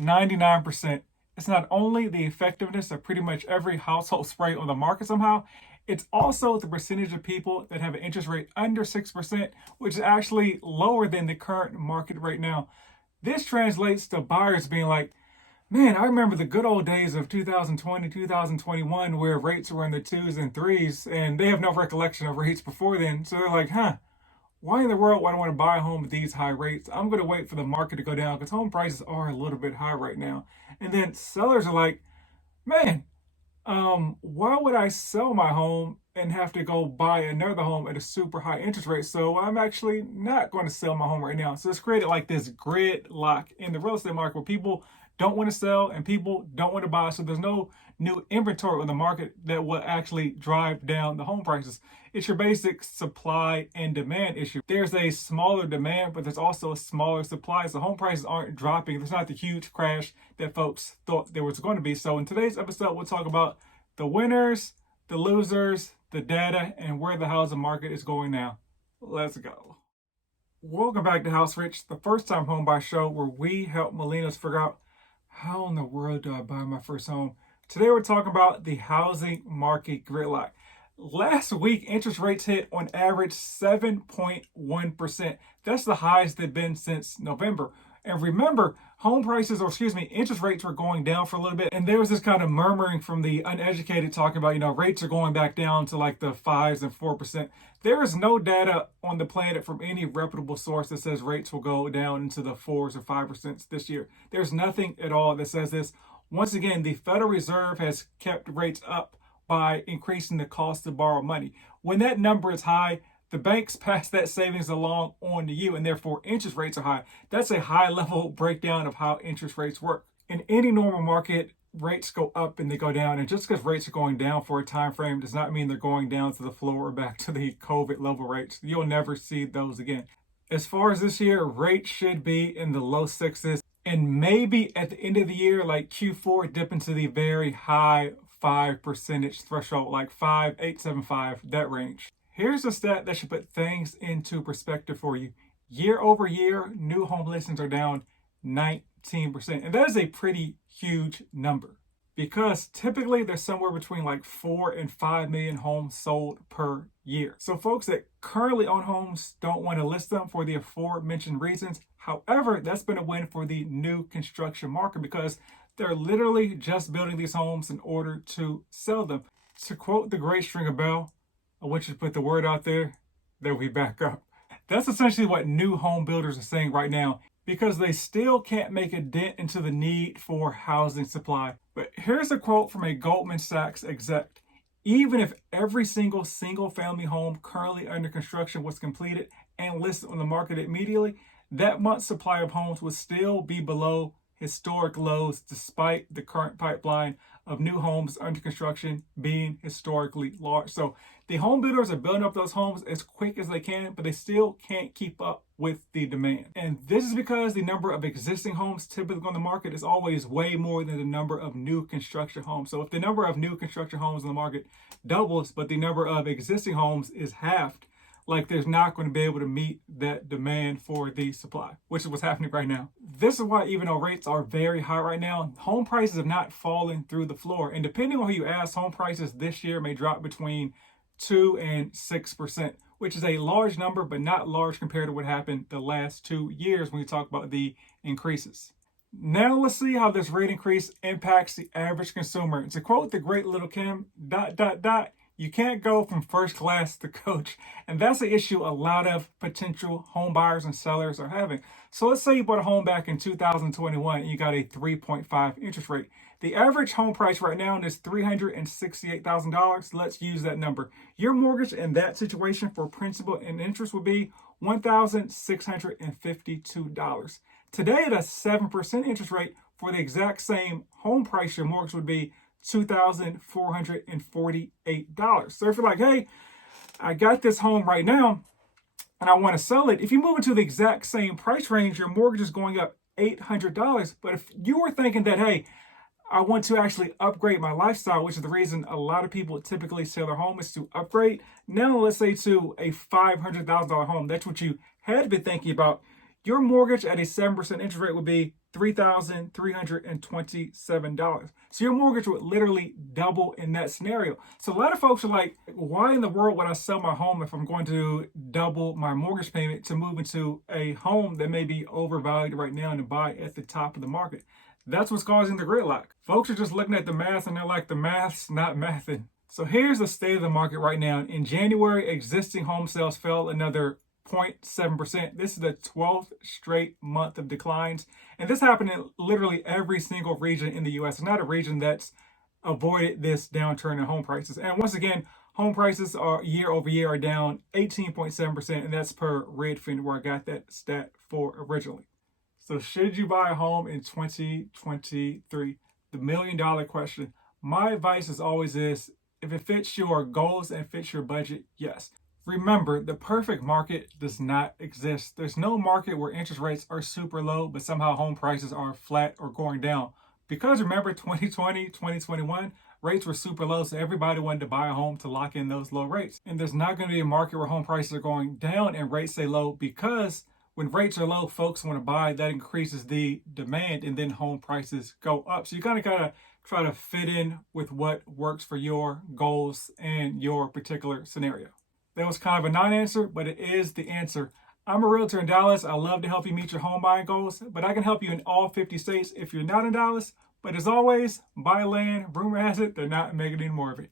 99%. It's not only the effectiveness of pretty much every household spray on the market somehow, it's also the percentage of people that have an interest rate under 6%, which is actually lower than the current market rate now. This translates to buyers being like, man, I remember the good old days of 2020, 2021, where rates were in the twos and threes, and they have no recollection of rates before then. So they're like, why in the world would I want to buy a home with these high rates? I'm going to wait for the market to go down because home prices are a little bit high right now. And then sellers are like, man, why would I sell my home and have to go buy another home at a super high interest rate? So I'm actually not going to sell my home right now. So it's created like this gridlock in the real estate market where people don't want to sell and people don't want to buy. So there's no new inventory on the market that will actually drive down the home prices. It's your basic supply and demand issue. There's a smaller demand, but there's also a smaller supply. So home prices aren't dropping. There's not the huge crash that folks thought there was going to be. So in today's episode, we'll talk about the winners, the losers, the data, and where the housing market is going now. Let's go. Welcome back to House Rich, the first time home buy show where we help millennials figure out how in the world do I buy my first home. Today we're talking about the housing market gridlock. Last week, interest rates hit on average 7.1%. That's the highest they've been since November. And remember, interest rates were going down for a little bit. And there was this kind of murmuring from the uneducated talking about, rates are going back down to like the 5s and 4%. There is no data on the planet from any reputable source that says rates will go down into the 4s or 5% this year. There's nothing at all that says this. Once again, the Federal Reserve has kept rates up by increasing the cost to borrow money. When that number is high, the banks pass that savings along on to you, and therefore interest rates are high. That's a high-level breakdown of how interest rates work. In any normal market, rates go up and they go down, and just because rates are going down for a time frame does not mean they're going down to the floor or back to the COVID level rates. You'll never see those again. As far as this year, rates should be in the low 6s, and maybe at the end of the year, like Q4, dip into the very high 5% threshold, like 5.875, that range. Here's a stat that should put things into perspective for you. Year over year, new home listings are down 19%. And that is a pretty huge number because typically there's somewhere between like 4 and 5 million homes sold per year. So folks that currently own homes don't want to list them for the aforementioned reasons. However, that's been a win for the new construction market because they're literally just building these homes in order to sell them. To quote the great Stringer Bell, I want you to put the word out there, then we back up. That's essentially what new home builders are saying right now because they still can't make a dent into the need for housing supply. But here's a quote from a Goldman Sachs exec. Even if every single family home currently under construction was completed and listed on the market immediately, that month's supply of homes would still be below historic lows despite the current pipeline of new homes under construction being historically large. So the home builders are building up those homes as quick as they can, but they still can't keep up with the demand. And this is because the number of existing homes typically on the market is always way more than the number of new construction homes. So if the number of new construction homes on the market doubles, but the number of existing homes is halved, like there's not going to be able to meet that demand for the supply, which is what's happening right now. This is why even though rates are very high right now, home prices have not fallen through the floor. And depending on who you ask, home prices this year may drop between 2 and 6%, which is a large number, but not large compared to what happened the last 2 years when we talk about the increases. Now let's see how this rate increase impacts the average consumer. To quote the great Little Kim, ... You can't go from first class to coach. And that's the issue a lot of potential home buyers and sellers are having. So let's say you bought a home back in 2021 and you got a 3.5 interest rate. The average home price right now is $368,000. Let's use that number. Your mortgage in that situation for principal and interest would be $1,652. Today at a 7% interest rate for the exact same home price, your mortgage would be $2,448. So if you're like, hey, I got this home right now and I want to sell it, if you move into the exact same price range, your mortgage is going up $800. But if you were thinking that, hey, I want to actually upgrade my lifestyle, which is the reason a lot of people typically sell their home is to upgrade. Now, let's say to a $500,000 home, that's what you had been thinking about. Your mortgage at a 7% interest rate would be $3,327. So your mortgage would literally double in that scenario. So a lot of folks are like, why in the world would I sell my home if I'm going to double my mortgage payment to move into a home that may be overvalued right now and to buy at the top of the market? That's what's causing the gridlock. Folks are just looking at the math and they're like, the math's not mathing. So here's the state of the market right now. In January, existing home sales fell another 0.7%. This is the 12th straight month of declines. And this happened in literally every single region in the US. It's not a region that's avoided this downturn in home prices. And once again, home prices are year over year are down 18.7%. And that's per Redfin, where I got that stat for originally. So should you buy a home in 2023? The $1,000,000 question. My advice is always this: if it fits your goals and fits your budget, yes. Remember, the perfect market does not exist. There's no market where interest rates are super low, but somehow home prices are flat or going down. Because remember, 2020, 2021, rates were super low, so everybody wanted to buy a home to lock in those low rates. And there's not going to be a market where home prices are going down and rates stay low, because when rates are low, folks want to buy. That increases the demand, and then home prices go up. So you kind of gotta try to fit in with what works for your goals and your particular scenario. That was kind of a non-answer, but it is the answer. I'm a realtor in Dallas. I love to help you meet your home buying goals, but I can help you in all 50 states if you're not in Dallas. But as always, buy land. Rumor has it they're not making any more of it.